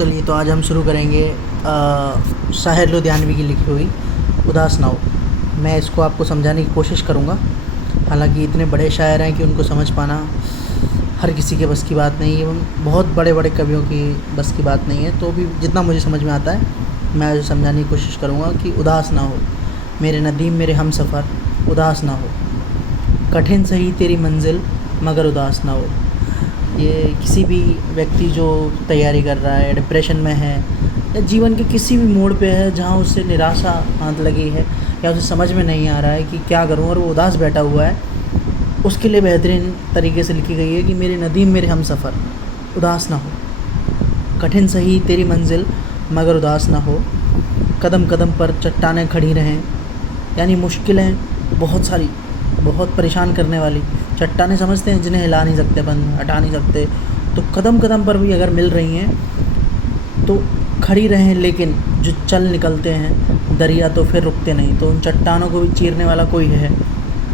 चलिए तो आज हम शुरू करेंगे शाहिर लुधियानवी की लिखी हुई उदास ना हो। मैं इसको आपको समझाने की कोशिश करूँगा। हालांकि इतने बड़े शायर हैं कि उनको समझ पाना हर किसी के बस की बात नहीं है। बहुत बड़े बड़े कवियों की बस की बात नहीं है, तो भी जितना मुझे समझ में आता है मैं आज समझाने की कोशिश करूँगा कि उदास ना हो मेरे नदीम मेरे हमसफ़र, उदास ना हो। कठिन सही तेरी मंजिल मगर उदास ना हो। ये किसी भी व्यक्ति जो तैयारी कर रहा है, डिप्रेशन में है या जीवन के किसी भी मोड़ पे है जहाँ उसे निराशा हाथ लगी है या उसे समझ में नहीं आ रहा है कि क्या करूँ और वो उदास बैठा हुआ है, उसके लिए बेहतरीन तरीके से लिखी गई है कि मेरे नदीम मेरे हमसफ़र, उदास ना हो। कठिन सही तेरी मंजिल मगर उदास ना हो। कदम कदम पर चट्टानें खड़ी रहें, यानी मुश्किलें बहुत सारी, बहुत परेशान करने वाली चट्टानें समझते हैं जिन्हें हिला नहीं सकते, अपन हटा नहीं सकते। तो कदम कदम पर भी अगर मिल रही हैं तो खड़ी रहें, लेकिन जो चल निकलते हैं दरिया तो फिर रुकते नहीं। तो उन चट्टानों को भी चीरने वाला कोई है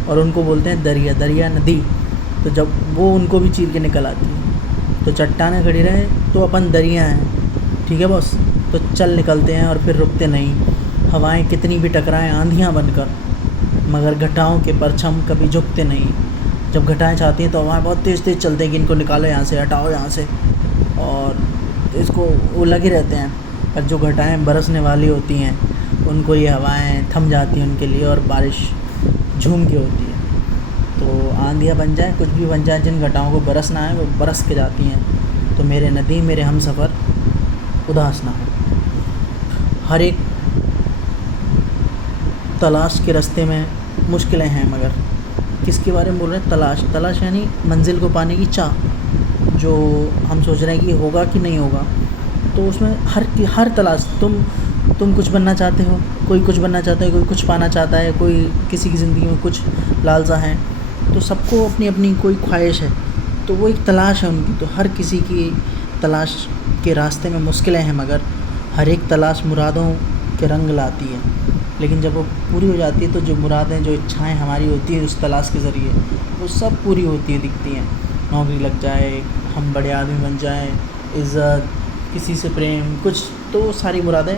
और उनको बोलते हैं दरिया, दरिया नदी। तो जब वो उनको भी चीर के निकल आती है तो चट्टानें खड़ी रहें तो अपन दरिया हैं, ठीक है बॉस। तो चल निकलते हैं और फिर रुकते नहीं। हवाएं कितनी भी टकराएं आंधियाँ बनकर, मगर घटाओं के परछम कभी झुकते नहीं। जब घटाएं चाहती हैं तो हवाएं बहुत तेज़ तेज़ चलते हैं कि इनको निकालो यहाँ से, हटाओ यहाँ से, और इसको वो लगे रहते हैं। और जो घटाएं बरसने वाली होती हैं उनको ये हवाएं थम जाती हैं उनके लिए, और बारिश झूम के होती है। तो आंधियाँ बन जाए, कुछ भी बन जाए, जिन घटाओं को बरसना है वो बरस के जाती हैं। तो मेरे नदी मेरे हमसफ़र, उदास ना हो। हर एक तलाश के रास्ते में मुश्किलें हैं, मगर किसके बारे में बोल रहे हैं? तलाश। तलाश यानी मंजिल को पाने की चाह, जो हम सोच रहे हैं कि होगा कि नहीं होगा। तो उसमें हर तलाश, तुम कुछ बनना चाहते हो, कोई कुछ बनना चाहता है, कोई कुछ पाना चाहता है, कोई किसी की ज़िंदगी में कुछ लालसा है। तो सबको अपनी अपनी कोई ख्वाहिश है, तो वो एक तलाश है उनकी। तो हर किसी की तलाश के रास्ते में मुश्किलें हैं, मगर हर एक तलाश मुरादों के रंग लाती है। लेकिन जब वो पूरी हो जाती है तो जो मुरादें, जो इच्छाएं हमारी होती हैं उस तलाश के ज़रिए, वो सब पूरी होती है, दिखती हैं। नौकरी लग जाए, हम बड़े आदमी बन जाएं, इज़्ज़त, किसी से प्रेम, कुछ, तो सारी मुरादें।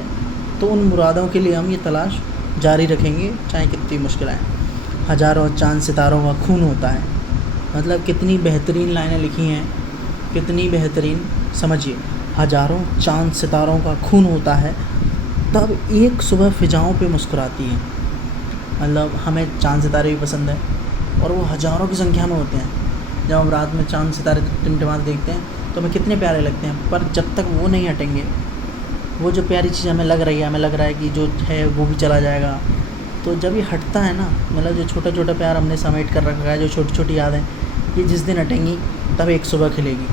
तो उन मुरादों के लिए हम ये तलाश जारी रखेंगे चाहे कितनी मुश्किल आए। हज़ारों चाँद सितारों का खून होता है। मतलब कितनी बेहतरीन लाइनें लिखी हैं, कितनी बेहतरीन। समझिए, हज़ारों चाँद सितारों का खून होता है तब एक सुबह फ़िज़ाओं पे मुस्कुराती है। मतलब हमें चाँद सितारे भी पसंद है और वो हज़ारों की संख्या में होते हैं। जब हम रात में चाँद सितारे टिमटिमाते देखते हैं तो हमें कितने प्यारे लगते हैं, पर जब तक वो नहीं हटेंगे, वो जो प्यारी चीज़ हमें लग रही है, हमें लग रहा है कि जो है वो भी चला जाएगा। तो जब ये हटता है ना, मतलब जो छोटा छोटा प्यार हमने समेट कर रखा है, जो छोटी छोटी यादें, ये जिस दिन हटेंगी तब एक सुबह खिलेगी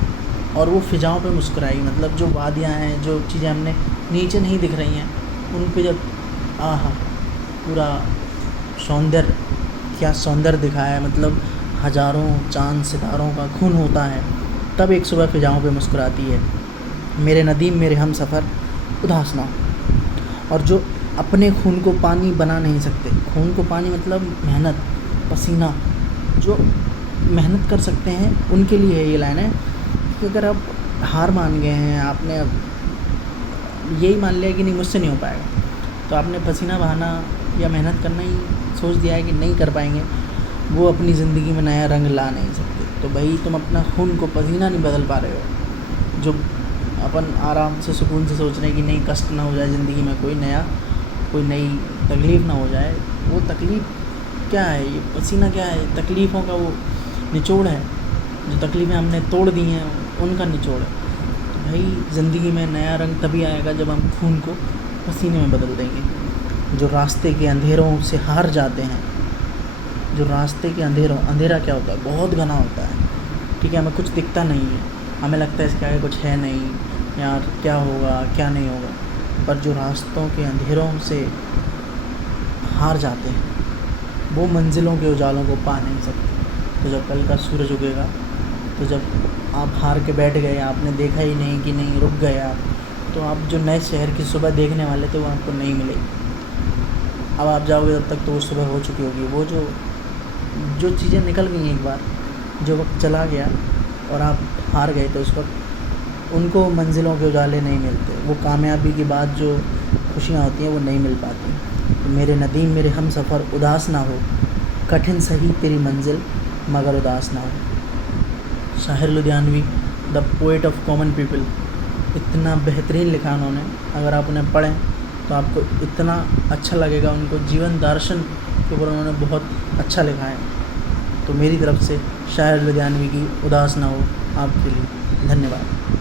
और वो फ़िज़ाओं पे मुस्कुराएगी। मतलब जो वादियाँ हैं, जो चीज़ें हमने नीचे नहीं दिख रही हैं, उन पे जब आहा पूरा सौंदर्य, क्या सौंदर्य दिखाया है। मतलब हज़ारों चाँद सितारों का खून होता है तब एक सुबह फ़िज़ाओं पे मुस्कुराती है। मेरे नदीम मेरे हमसफ़र, उदास ना हो। और जो अपने खून को पानी बना नहीं सकते, खून को पानी मतलब मेहनत, पसीना, जो मेहनत कर सकते हैं उनके लिए है ये लाइनें। कि अगर आप हार मान गए हैं, आपने अब यही मान लिया कि नहीं मुझसे नहीं हो पाएगा, तो आपने पसीना बहाना या मेहनत करना ही सोच दिया है कि नहीं कर पाएंगे, वो अपनी ज़िंदगी में नया रंग ला नहीं सकते। तो भाई तुम अपना खून को पसीना नहीं बदल पा रहे हो। जो अपन आराम से सुकून से सोच रहे हैं कि नहीं कष्ट ना हो जाए ज़िंदगी में, कोई नई तकलीफ़ ना हो जाए, वो तकलीफ़ क्या है? ये पसीना क्या है? तकलीफ़ों का वो निचोड़ है। जो तकलीफ़ें हमने तोड़ दी हैं उनका निचोड़ है। तो भाई ज़िंदगी में नया रंग तभी आएगा जब हम खून को पसीने में बदल देंगे। जो रास्ते के अंधेरों से हार जाते हैं, जो रास्ते के अंधेरा क्या होता है? बहुत घना होता है, ठीक है, हमें कुछ दिखता नहीं है, हमें लगता है इसके आगे कुछ है नहीं, यार क्या होगा क्या नहीं होगा। पर जो रास्तों के अंधेरों से हार जाते हैं वो मंजिलों के उजालों को पा नहीं सकते। तो जब कल का सूरज उगेगा, तो जब आप हार के बैठ गए, आपने देखा ही नहीं कि नहीं रुक गए आप, तो आप जो नए शहर की सुबह देखने वाले थे वो आपको नहीं मिलेगी। अब आप जाओगे तब तक तो वो सुबह हो चुकी होगी। वो जो चीज़ें निकल गई एक बार, जो वक्त चला गया और आप हार गए, तो उस वक्त उनको मंजिलों के उजाले नहीं मिलते, वो कामयाबी के बाद जो खुशियाँ होती हैं वो नहीं मिल पाती। तो मेरे नदीम मेरे हमसफ़र उदास ना हो, कठिन सही तेरी मंजिल मगर उदास ना हो। Shahir Ludhianvi, the poet of common people, इतना बेहतरीन लिखा उन्होंने, अगर आप उन्हें पढ़ें तो आपको इतना अच्छा लगेगा। उनको जीवन दर्शन के ऊपर उन्होंने बहुत अच्छा लिखा है। तो मेरी तरफ से शाहिर लुधियानवी की उदास ना हो आपके लिए धन्यवाद।